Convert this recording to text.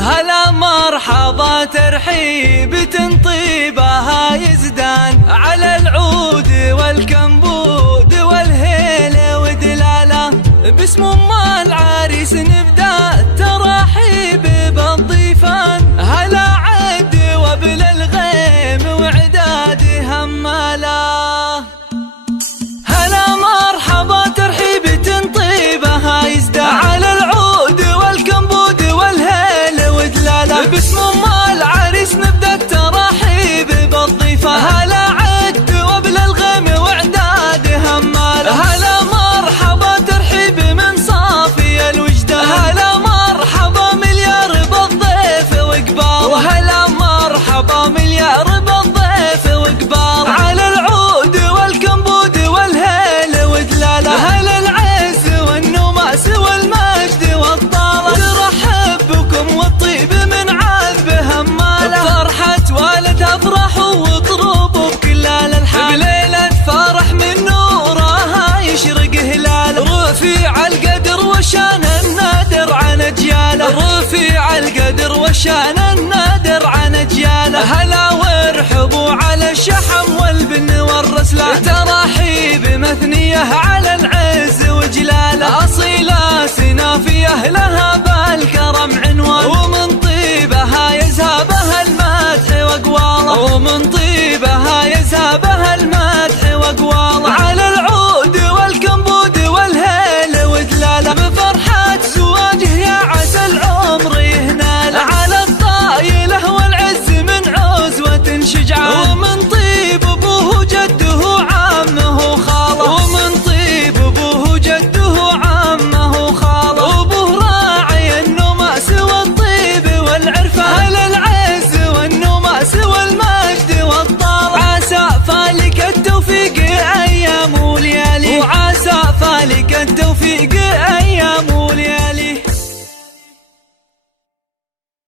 هلا مرحبا ترحيب تنطيبها يزدان على العود والكمبود والهيل ودلاله. باسم ام العريس نبدا الترحيب بالضيفان. هلا عد وبل الغيم وعداد هماله. هلا مرحبا ترحيب تنطيبها يزدان على العود والكمبود والهيل ودلاله. باسم ام العريس نبدا الترحيب بالضيفان. هلا عد وبل الغيم وعداد هماله. هلا مرحبا ترحيب من صافي الوجدان. هلا مرحبا مليار بالضيف وقبال. وهلا مرحبا مليار بالضيف وقبال على العود والكمبود والهيل ودلاله. هلا العز والنماس والمجد والطاله. ترحب بكم والطيب من عذب هماله. بفرحة والد افرحوا واطربوا بكل الالحان. بليلة فرح من نورها يشرق هلاله. رفيع القدر والشان النادر عن اجياله. رفيع القدر والشان النادر عن اجياله. هلا وارحبوا على الشحم والبن والرسلان. تراحيب مثنيه على العز وجلاله. اصيله سنافيه لها بالكرم عنوان. ومن طيبها يذهبها المدح واقواله. ومن طيبها يذهبها المدح واقواله على العود والكمبود والهيل ودلاله. بفرحة زواجه يا عسى العمر يهناله. على الطايله والعز من عزوة شجعان. ومن طيب ابوه جده عمه خاله. ومن طيب ابوه جده عمه خاله. وابوه راعي النماس والطيب والعرفان. هلا العز والنماس والمجد والطاله. عسى فالك التوفيق ايام وليالي. وعسى فالك التوفيق